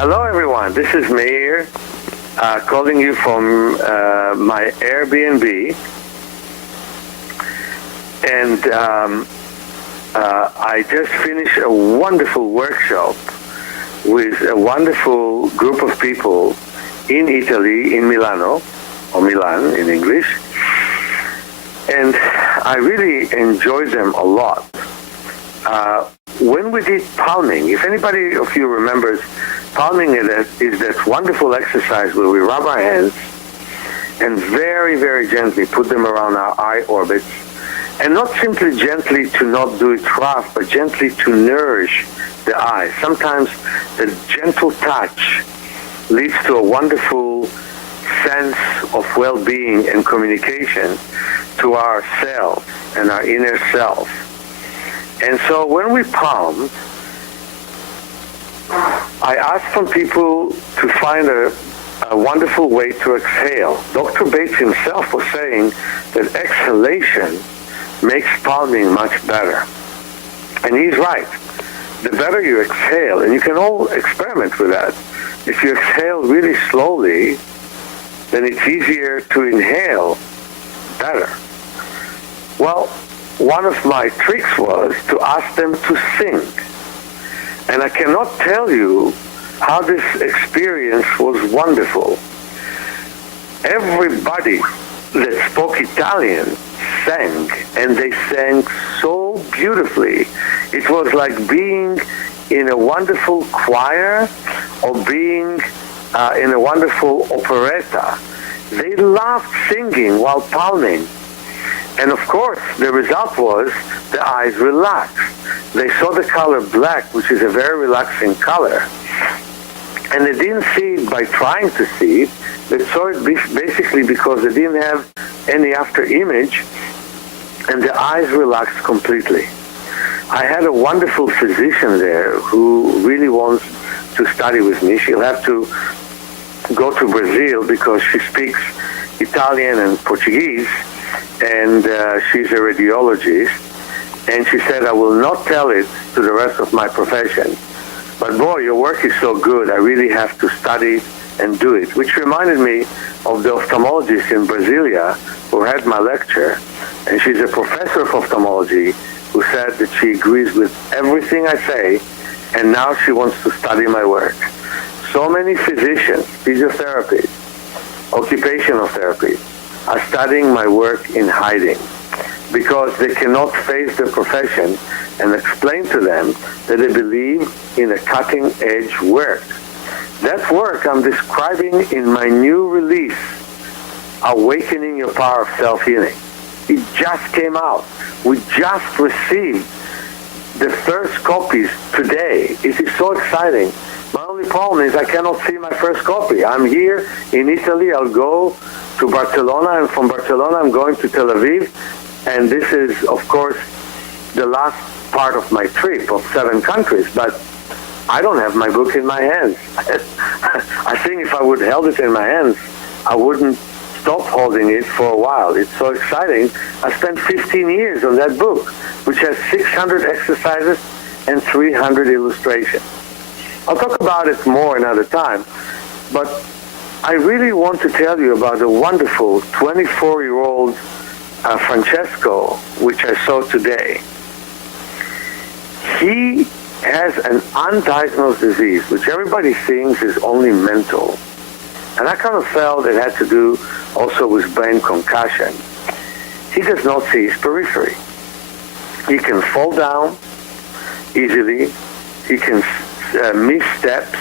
Hello, everyone. This is Meir calling you from my Airbnb. And I just finished a wonderful workshop with a wonderful group of people in Italy, in Milano, or Milan in English. And I really enjoyed them a lot. When we did palming, if anybody of you remembers, palming is that wonderful exercise where we rub our hands and very, very gently put them around our eye orbits, and not simply gently to not do it rough, but gently to nourish the eye. Sometimes the gentle touch leads to a wonderful sense of well-being and communication to our self and our inner self. And so when we palm, I asked from people to find a wonderful way to exhale. Dr. Bates himself was saying that exhalation makes palming much better. And he's right. The better you exhale, and you can all experiment with that. If you exhale really slowly, then it's easier to inhale better. Well, one of my tricks was to ask them to sing. And I cannot tell you how this experience was wonderful. Everybody that spoke Italian sang, and they sang so beautifully. It was like being in a wonderful choir or being in a wonderful operetta. They loved singing while palming. And of course, the result was the eyes relaxed. They saw the color black, which is a very relaxing color. And they didn't see it by trying to see it. They saw it basically because they didn't have any after image, and the eyes relaxed completely. I had a wonderful physician there who really wants to study with me. She'll have to go to Brazil because she speaks Italian and Portuguese, and she's a radiologist. And she said, I will not tell it to the rest of my profession. But boy, your work is so good, I really have to study and do it. Which reminded me of the ophthalmologist in Brasilia who had my lecture. And she's a professor of ophthalmology who said that she agrees with everything I say, and now she wants to study my work. So many physicians, physiotherapists, occupational therapists are studying my work in hiding because they cannot face the profession and explain to them that they believe in a cutting-edge work. That work I'm describing in my new release, Awakening Your Power of Self-Healing. It just came out. We just received the first copies today. It is so exciting. My only problem is I cannot see my first copy. I'm here in Italy. I'll go to Barcelona, and from Barcelona I'm going to Tel Aviv. And this is, of course, the last part of my trip of 7 countries. But I don't have my book in my hands. I think if I would held it in my hands, I wouldn't stop holding it for a while. It's so exciting. I spent 15 years on that book, which has 600 exercises and 300 illustrations. I'll talk about it more another time, but I really want to tell you about the wonderful 24-year-old Francesco, which I saw today. He has an undiagnosed disease, which everybody thinks is only mental. And I kind of felt it had to do also with brain concussion. He does not see his periphery. He can fall down easily. He can miss steps.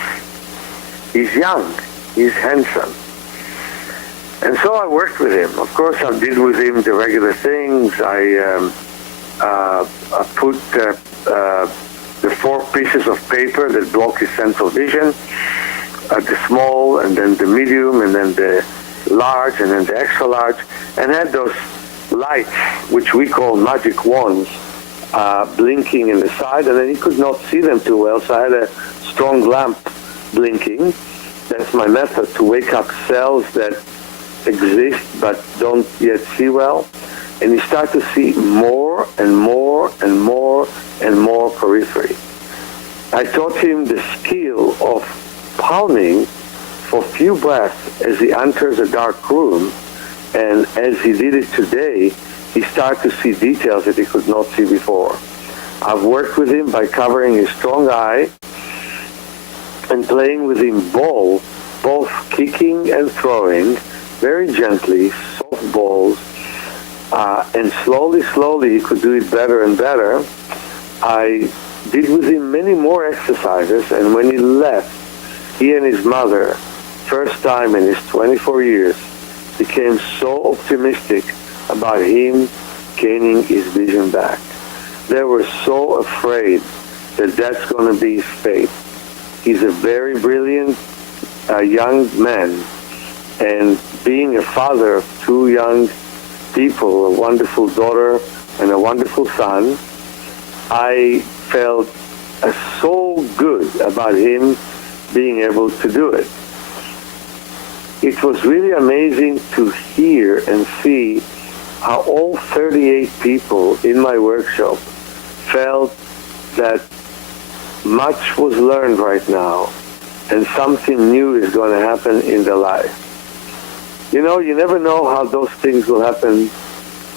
He's young. He's handsome. And so I worked with him. Of course, I did with him the regular things. I put the 4 pieces of paper that block his central vision, the small, and then the medium, and then the large, and then the extra large, and had those lights, which we call magic wands, blinking in the side, and then he could not see them too well, so I had a strong lamp blinking. That's my method to wake up cells that exist but don't yet see well. And you start to see more and more and more and more periphery. I taught him the skill of palming for a few breaths as he enters a dark room, and as he did it today, he started to see details that he could not see before. I've worked with him by covering his strong eye and playing with him both kicking and throwing, very gently, soft balls, and slowly he could do it better and better. I did with him many more exercises, and when he left, he and his mother, first time in his 24 years, became so optimistic about him gaining his vision back. They were so afraid that that's going to be his fate. He's a very brilliant young man, and being a father of two young people, a wonderful daughter and a wonderful son, I felt so good about him being able to do it. It was really amazing to hear and see how all 38 people in my workshop felt that much was learned right now and something new is going to happen in their life. You know, you never know how those things will happen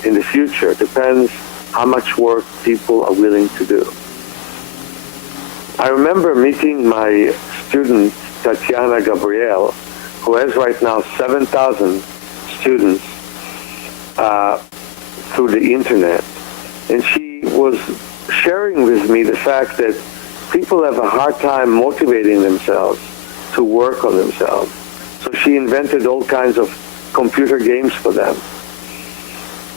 in the future. It depends how much work people are willing to do. I remember meeting my student, Tatiana Gabriel, who has right now 7,000 students through the internet. And she was sharing with me the fact that people have a hard time motivating themselves to work on themselves. So she invented all kinds of computer games for them.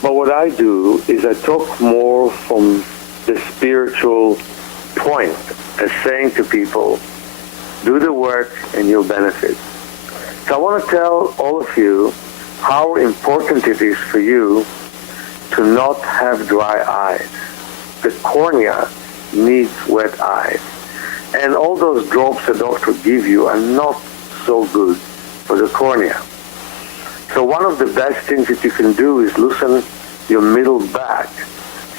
But what I do is I talk more from the spiritual point, as saying to people, do the work and you'll benefit. So I want to tell all of you how important it is for you to not have dry eyes. The cornea needs wet eyes. And all those drops the doctor give you are not so good for the cornea. So one of the best things that you can do is loosen your middle back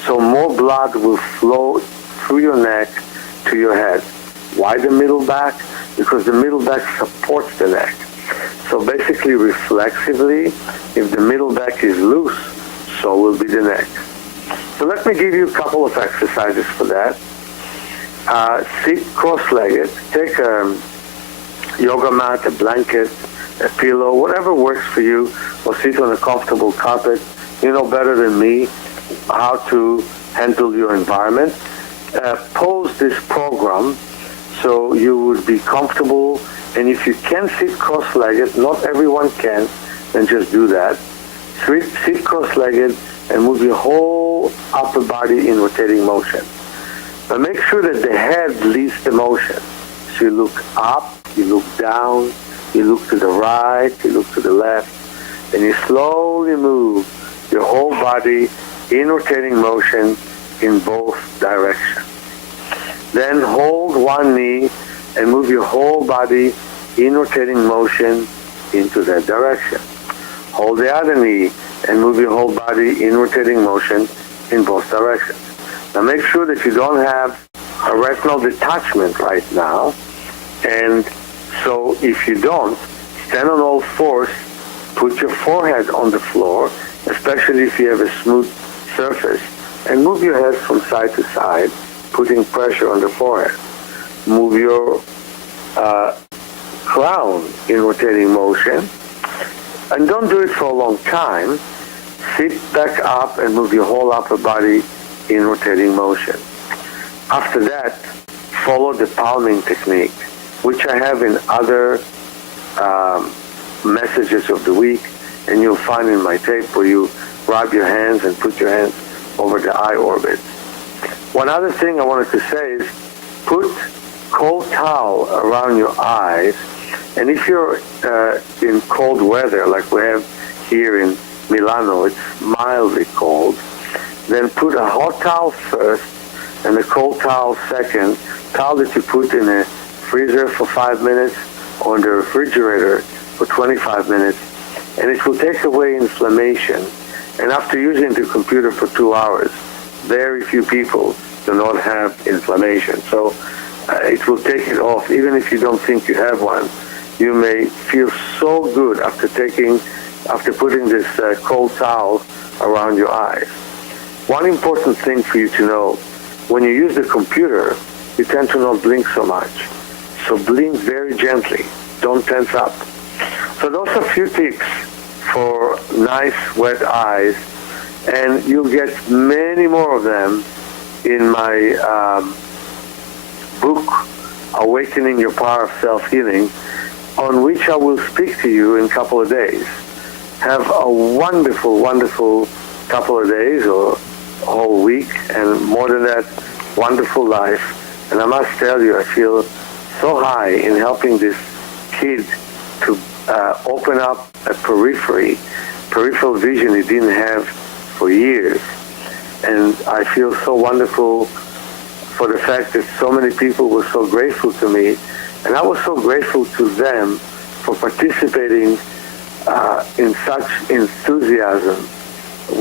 so more blood will flow through your neck to your head. Why the middle back? Because the middle back supports the neck. So basically, reflexively, if the middle back is loose, so will be the neck. So let me give you a couple of exercises for that. Sit cross-legged. Take a yoga mat, a blanket, a pillow, whatever works for you, or sit on a comfortable carpet. You know better than me how to handle your environment. Pose this program so you would be comfortable. And if you can sit cross-legged, not everyone can, then just do that. Sit cross-legged and move your whole upper body in rotating motion. But make sure that the head leads the motion. So you look up, you look down, you look to the right, you look to the left, and you slowly move your whole body in rotating motion in both directions. Then hold one knee and move your whole body in rotating motion into that direction. Hold the other knee and move your whole body in rotating motion in both directions. Now make sure that you don't have a retinal detachment right now, and so if you don't, stand on all fours, put your forehead on the floor, especially if you have a smooth surface, and move your head from side to side, putting pressure on the forehead. Move your crown in rotating motion, and don't do it for a long time. Sit back up and move your whole upper body in rotating motion. After that, follow the palming technique, which I have in other messages of the week, and you'll find in my tape where you rub your hands and put your hands over the eye orbit. One other thing I wanted to say is put cold towel around your eyes, and if you're in cold weather like we have here in Milano, it's mildly cold, then put a hot towel first and a cold towel second, towel that you put in a freezer for 5 minutes or in the refrigerator for 25 minutes, and it will take away inflammation. And after using the computer for 2 hours, very few people do not have inflammation. So it will take it off. Even if you don't think you have one, you may feel so good after putting this cold towel around your eyes. One important thing for you to know, when you use the computer, you tend to not blink so much. So blink very gently. Don't tense up. So those are a few tips for nice wet eyes, and you'll get many more of them in my book, Awakening Your Power of Self-Healing, on which I will speak to you in a couple of days. Have a wonderful, wonderful couple of days or a whole week, and more than that, wonderful life. And I must tell you, I feel so high in helping this kid to open up a peripheral vision he didn't have for years. And I feel so wonderful for the fact that so many people were so grateful to me, and I was so grateful to them for participating in such enthusiasm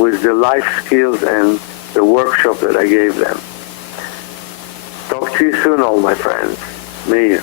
with the life skills and the workshop that I gave them. Talk to you soon, all my friends. Meir.